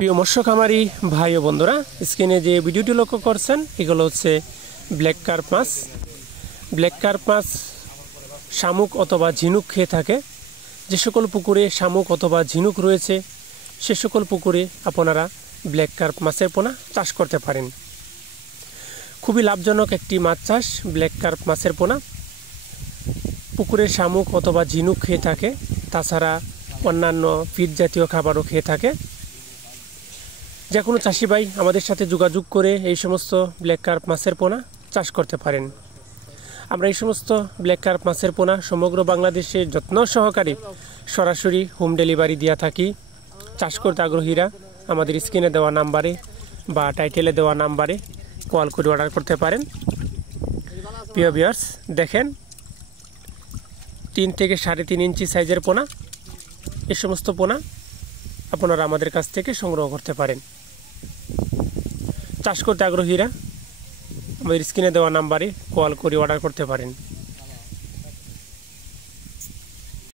প্রিয় মৎস্য খামারি ভাই ও বন্ধুরা, স্ক্রিনে যে ভিডিওটি লক্ষ্য করছেন এগুলো হচ্ছে ব্ল্যাক কার্প মাছ। ব্ল্যাক কার্প মাছ শামুক অথবা ঝিনুক খেয়ে থাকে। যে সকল পুকুরে শামুক অথবা ঝিনুক রয়েছে সে সকল পুকুরে আপনারা ব্ল্যাক কার্প মাছের পোনা চাষ করতে পারেন। খুবই লাভজনক একটি মাছ চাষ ব্ল্যাক কার্প মাছের পোনা। পুকুরে শামুক অথবা ঝিনুক খেয়ে থাকে, তাছাড়া অন্যান্য ফিড জাতীয় খাবারও খেয়ে থাকে। যে কোনো চাষি ভাই আমাদের সাথে যোগাযোগ করে এই সমস্ত ব্ল্যাক কার্প মাছের পোনা চাষ করতে পারেন। আমরা এই সমস্ত ব্ল্যাক কার্প মাছের পোনা সমগ্র বাংলাদেশে যত্ন সহকারে সরাসরি হোম ডেলিভারি দিয়ে থাকি। চাষ করতে আগ্রহীরা আমাদের স্ক্রিনে দেওয়া নাম্বারে বা টাইটেলে দেওয়া নাম্বারে কল করে অর্ডার করতে পারেন। প্রিয় ভিউয়ার্স, দেখেন 3 থেকে 3.5 ইঞ্চি সাইজের পোনা। এই সমস্ত পোনা আপনারা আমাদের কাছ থেকে সংগ্রহ করতে পারেন। চাষ করতে আগ্রহীরা আমাদের স্ক্রিনে দেওয়া নাম্বারে কল করে অর্ডার করতে পারেন।